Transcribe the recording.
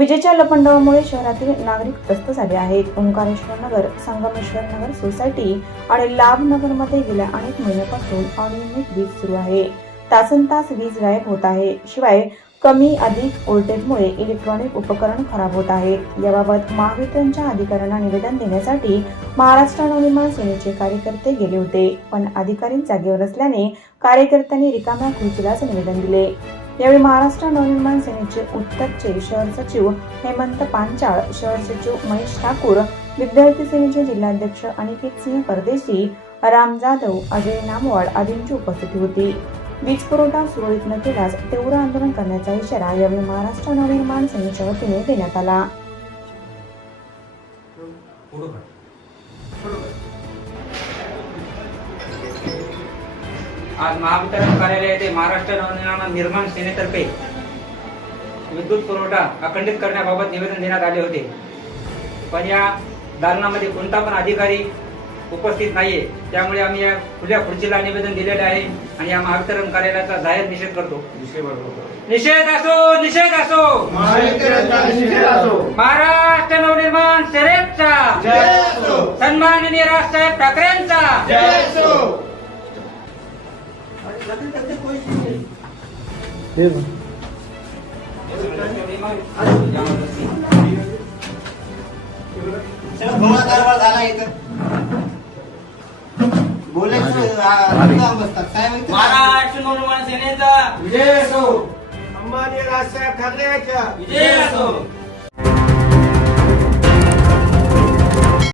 विजेच्या लपंडावामुळे शहरातील नागरिक त्रस्त झाले आहेत. ओंकारेश्वर नगर संगमेश्वर नगर सोसायटी आणि लाभ नगरमध्ये गेल्या अनेक महिन्यापासून अनियमित वीज सुरू आहे. तासन तास वीज गायब होत आहे. शिवाय कमी अधिक व्होल्टेजमुळे इलेक्ट्रॉनिक उपकरण खराब होत आहेत याबाबत महावितरणच्या अधिकाऱ्यांना निवेदन देण्यासाठी महाराष्ट्र नवनिर्माण सेनेचे कार्यकर्ते गेले होते. पण अधिकारी जागेवर असल्याने कार्यकर्त्यांनी रिकाम्या खुर्चीलाच निवेदन दिले. यावेळी महाराष्ट्र नवनिर्माण सेनेचे उत्तरचे शहर सचिव हेमंत पांचाळ शहर सचिव महेश ठाकूर विद्यार्थी सेनेचे जिल्हाध्यक्ष अनिकेत सिंह परदेशी राम जाधव अजय नामवाड आदींची उपस्थिती होती. वीज पुरवठा सुरळीत न केल्यास तीव्र आंदोलन करण्याचा इशारा यावेळी महाराष्ट्र नवनिर्माण सेनेच्या वतीने देण्यात आला. आज महावितरण कार्यालय येथे महाराष्ट्र नवनिर्माण निर्माण सेनेतर्फे विद्युत पुरवठा अखंडित करण्याबाबत निवेदन देण्यात आले होते. पण या दालनामध्ये कोणता पण अधिकारी उपस्थित नाहीये. त्यामुळे आम्ही या खुल्या खुर्चीला निवेदन दिलेले आहे आणि या महावितरण कार्यालयाचा जाहीर निषेध करतो. निषेध असो. निषेध असो महावितरणचा निषेध असो. महाराष्ट्र नवनिर्माण सेनेचा. जय असो. सन्माननीय राजसाहेब ठाकरेंचा. कारभार झाला इथं बोलायचं आ, मुद्दाम बसतात काय माहिती महाराष्ट्र नवनिर्माण सेनेचा विजय असो. अंबानी राजसाहेब ठाकरे यांच्या. विजय असो.